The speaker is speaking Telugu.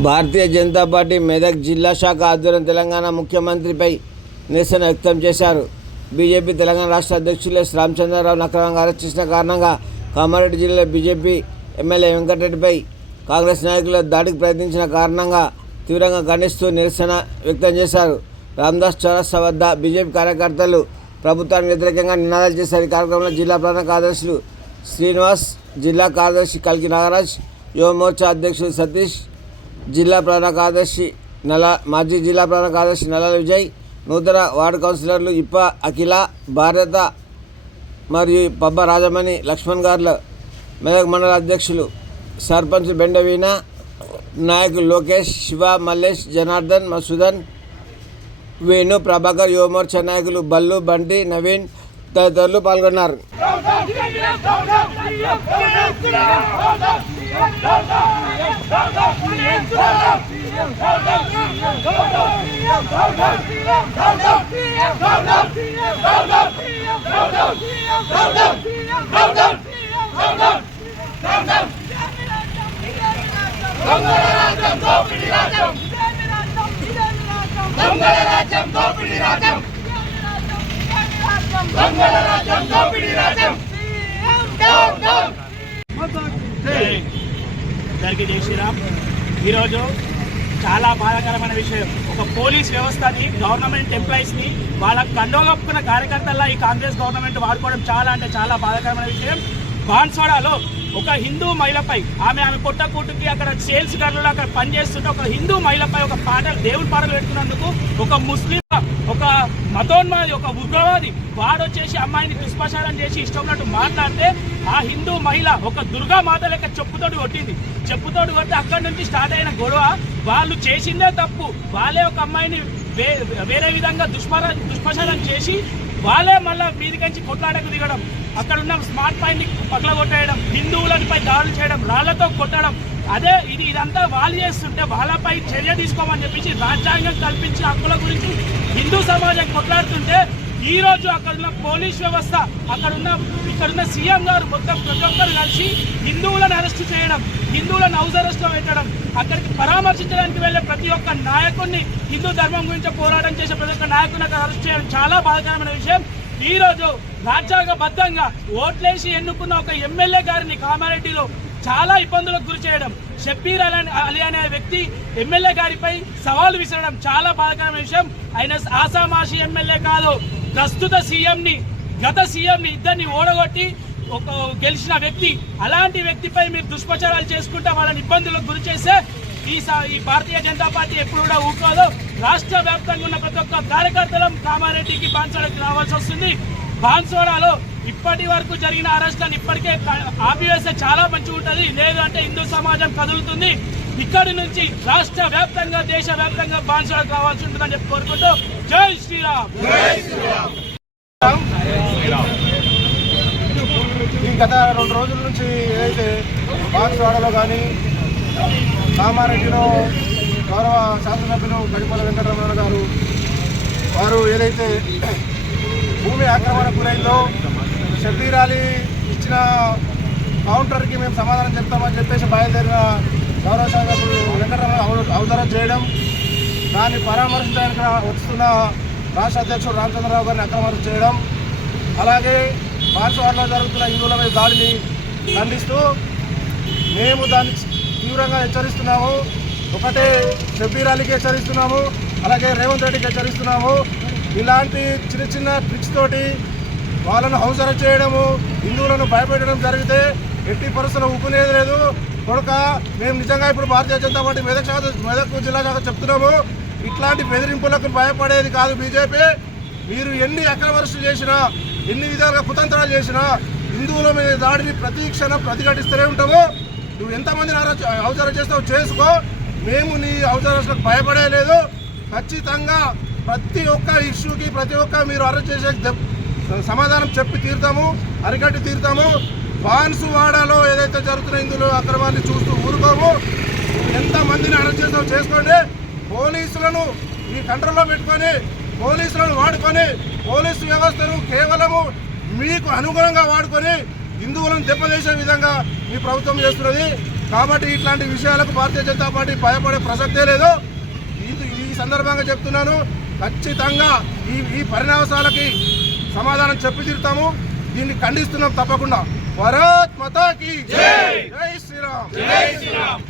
భారతీయ జనతా పార్టీ మెదక్ జిల్లా శాఖ ఆధ్వర్యం తెలంగాణ ముఖ్యమంత్రిపై నిరసన వ్యక్తం చేశారు. బీజేపీ తెలంగాణ రాష్ట్ర అధ్యక్షులు ఎస్. రామచంద్రరావును అక్రమంగా అరెస్ట్ చేసిన కారణంగా కామారెడ్డి జిల్లా బీజేపీ ఎమ్మెల్యే వెంకటరెడ్డిపై కాంగ్రెస్ నాయకులు దాడికి ప్రయత్నించిన కారణంగా తీవ్రంగా ఖండిస్తూ నిరసన వ్యక్తం చేశారు. రామదాస్ చౌరస్తా వద్ద బీజేపీ కార్యకర్తలు ప్రభుత్వానికి వ్యతిరేకంగా నినాదాలు చేశారు. ఈ కార్యక్రమంలో జిల్లా ప్రధాన కార్యదర్శులు శ్రీనివాస్, జిల్లా కార్యదర్శి కల్కి నాగరాజ్, యువ మోర్చా అధ్యక్షులు సతీష్, జిల్లా ప్రధాన కార్యదర్శి మాజీ జిల్లా ప్రధాన కార్యదర్శి నల్లాల విజయ్, నూతన వార్డు కౌన్సిలర్లు ఇప్ప అఖిల, భారత మరియు పబ్బ రాజమణి, లక్ష్మణ్ గార్ల, మెదక్ మండల అధ్యక్షులు సర్పంచ్ బెండవీణ, నాయకులు లోకేష్, శివ, మల్లేష్, జనార్దన్, మసూదన్, వేణు, ప్రభాకర్, యువ మోర్చా నాయకులు బల్లు, బంటి, నవీన్ తదితరులు పాల్గొన్నారు. అందరికీ జై శ్రీరామ్. ఈరోజు చాలా బాధాకరమైన విషయం. ఒక పోలీస్ వ్యవస్థని, గవర్నమెంట్ ఎంప్లాయీస్ని, వాళ్ళ కండోగొప్పుకున్న కార్యకర్తల్లా ఈ కాంగ్రెస్ గవర్నమెంట్ వాడుకోవడం చాలా అంటే చాలా బాధాకరమైన విషయం. బాన్స్వాడలో ఒక హిందూ మహిళపై ఆమె కొట్టకూటుకి అక్కడ సేల్స్ గర్లు అక్కడ పనిచేస్తుంటే ఒక హిందూ మహిళపై ఒక దేవుడి పాటలు పెట్టుకున్నందుకు ఒక ముస్లిం, ఒక మతోన్మాది, ఒక ఉగ్రవాది వాడు వచ్చేసి అమ్మాయిని దుష్ప్రచారం చేసి ఇష్టం మాట్లాడితే ఆ హిందూ మహిళ ఒక దుర్గా మాత లెక్క చెప్పుతోటి కొట్టింది. చెప్పుతోటి కొట్టి అక్కడి నుంచి స్టార్ట్ అయిన గొడవ. వాళ్ళు చేసిందే తప్పు. వాళ్ళే ఒక అమ్మాయిని వేరే విధంగా దుష్ప్రచారం చేసి వాళ్ళే మళ్ళా మీదికంచి కొట్లాడకు దిగడం, అక్కడ ఉన్న స్మార్ట్ పాయింట్ పగలగొట్టేయడం, హిందువులపై దాడులు చేయడం, రాళ్లతో కొట్టడం. ఇదంతా వాళ్ళు చేస్తుంటే వాళ్ళపై చర్య తీసుకోమని చెప్పేసి రాజ్యాంగం కల్పించి హక్కుల గురించి హిందూ సమాజం కొట్లాడుతుంటే ఈ రోజు అక్కడున్న పోలీస్ వ్యవస్థ, ఇక్కడున్న సీఎం గారు మొత్తం ప్రతి ఒక్కరు కలిసి హిందువులను అరెస్ట్ చేయడం, హిందువులను హౌస్ అరెస్ట్ పెట్టడం, అక్కడికి పరామర్శించడానికి వెళ్ళే ప్రతి ఒక్క నాయకుడిని, హిందూ ధర్మం గురించి పోరాటం చేసే ప్రతి ఒక్క నాయకుడిని అరెస్ట్ చేయడం చాలా బాధాకరమైన విషయం. ఈ రోజు రాజ్యాంగబద్ధంగా ఓట్లేసి ఎన్నుకున్న ఒక ఎమ్మెల్యే గారిని కామారెడ్డిలో చాలా ఇబ్బందులకు గురి చేయడం, షబ్బీర్ అలీ అనే వ్యక్తి ఎమ్మెల్యే గారిపై సవాలు విసరడం చాలా బాధాకరమైన విషయం. ఆయన ఆసామాషి ఎమ్మెల్యే కాదు, ప్రస్తుత సీఎంని, గత సీఎంని ఇద్దరిని ఓడగొట్టి గెలిచిన వ్యక్తి. అలాంటి వ్యక్తిపై మీరు దుష్ప్రచారాలు చేసుకుంటే వాళ్ళని ఇబ్బందులకు గురి చేస్తే ఈ భారతీయ జనతా పార్టీ ఎప్పుడు కూడా ఊరుకోదు. రాష్ట్ర వ్యాప్తంగా ఉన్న ప్రతి ఒక్క కార్యకర్తలం కామారెడ్డికి, బాన్స్వాడకి రావాల్సి వస్తుంది. బాన్స్వాడలో ఇప్పటి వరకు జరిగిన అరెస్టులను ఇప్పటికే ఆపివేస్తే చాలా మంచిగా ఉంటుంది. లేదు అంటే హిందూ సమాజం కదులుతుంది. ఇక్కడి నుంచి రాష్ట్ర వ్యాప్తంగా, దేశ వ్యాప్తంగా బాన్స్వాడకు రావాల్సి ఉంటుందని చెప్పి కోరుకుంటూ జై శ్రీరామ్. గత 2 రోజుల నుంచి ఏదైతే బాన్స్వాడలో కానీ కామారెడ్డిలో గౌరవ శాసనసభ్యులు గడిపల్లి వెంకటరమణ గారు వారు ఏదైతే భూమి ఆక్రమణ గురైందో షబ్బీర్ అలీ ఇచ్చిన కౌంటర్కి మేము సమాధానం చెప్తామని చెప్పేసి బయలుదేరిన గౌరవ శాసనసభ్యులు వెంకటరమణ అవసరం చేయడం, దాన్ని పరామర్శించడానికి వస్తున్న రాష్ట్ర అధ్యక్షుడు రామచంద్రరావు గారిని అక్రమం చేయడం, అలాగే బాన్స్వాడలో జరుగుతున్న హిందువుల మీద దాడిని ఖండిస్తూ మేము దాన్ని తీవ్రంగా హెచ్చరిస్తున్నాము. ఒకటే షబ్బీర్ అలీకి హెచ్చరిస్తున్నాము, అలాగే రేవంత్ రెడ్డికి హెచ్చరిస్తున్నాము. ఇలాంటి చిన్న చిన్న ట్రిక్స్ తోటి వాళ్ళను హౌస్ అరెస్ట్ చేయడము, హిందువులను భయపెట్టడం జరిగితే ఎట్టి పరిస్థితుల్లో ఊపుకునేది లేదు. కొడుక మేము నిజంగా ఇప్పుడు భారతీయ జనతా పార్టీ మెదక్ జిల్లా శాఖ చెప్తున్నాము, ఇట్లాంటి బెదిరింపులకు భయపడేది కాదు బీజేపీ. మీరు ఎన్ని అక్రమ అరెస్టులు చేసినా, ఎన్ని విధాలుగా కుతంత్రాలు చేసినా హిందువుల మీద దాడిని ప్రతి క్షణం ప్రతిఘటిస్తూనే ఉంటాము. నువ్వు ఎంతమందిని హౌస్ అరెస్ట్ చేస్తావు చేసుకో, మేము నీ హౌస్ అరెస్ట్లకు భయపడలేదు. ఖచ్చితంగా ప్రతి ఒక్క ఇష్యూకి, ప్రతి ఒక్క మీరు అరెస్ట్ చేసే సమాధానం చెప్పి తీరుతాము, అరికట్టి తీరుతాము. బాన్స్వాడలో ఏదైతే జరుగుతున్న హిందువులు అక్రమాన్ని చూస్తూ ఊరుకోము. ఎంతమందిని అరెస్ట్ చేస్తావు చేసుకోండి. పోలీసులను ఈ కంట్రోల్లో పెట్టుకొని, పోలీసులను వాడుకొని, పోలీసు వ్యవస్థను కేవలము మీకు అనుగుణంగా వాడుకొని హిందువులను దెబ్బతీసే విధంగా ఈ ప్రభుత్వం చేస్తున్నది. కాబట్టి ఇట్లాంటి విషయాలకు భారతీయ జనతా పార్టీ భయపడే ప్రసక్తే లేదు. ఈ సందర్భంగా చెప్తున్నాను, ఖచ్చితంగా ఈ పరిణామాలకి సమాధానం చెప్పి తీరుతాము. దీన్ని ఖండిస్తున్నాం తప్పకుండా. భారత్ మాతా కీ జై. జై శ్రీరామ్.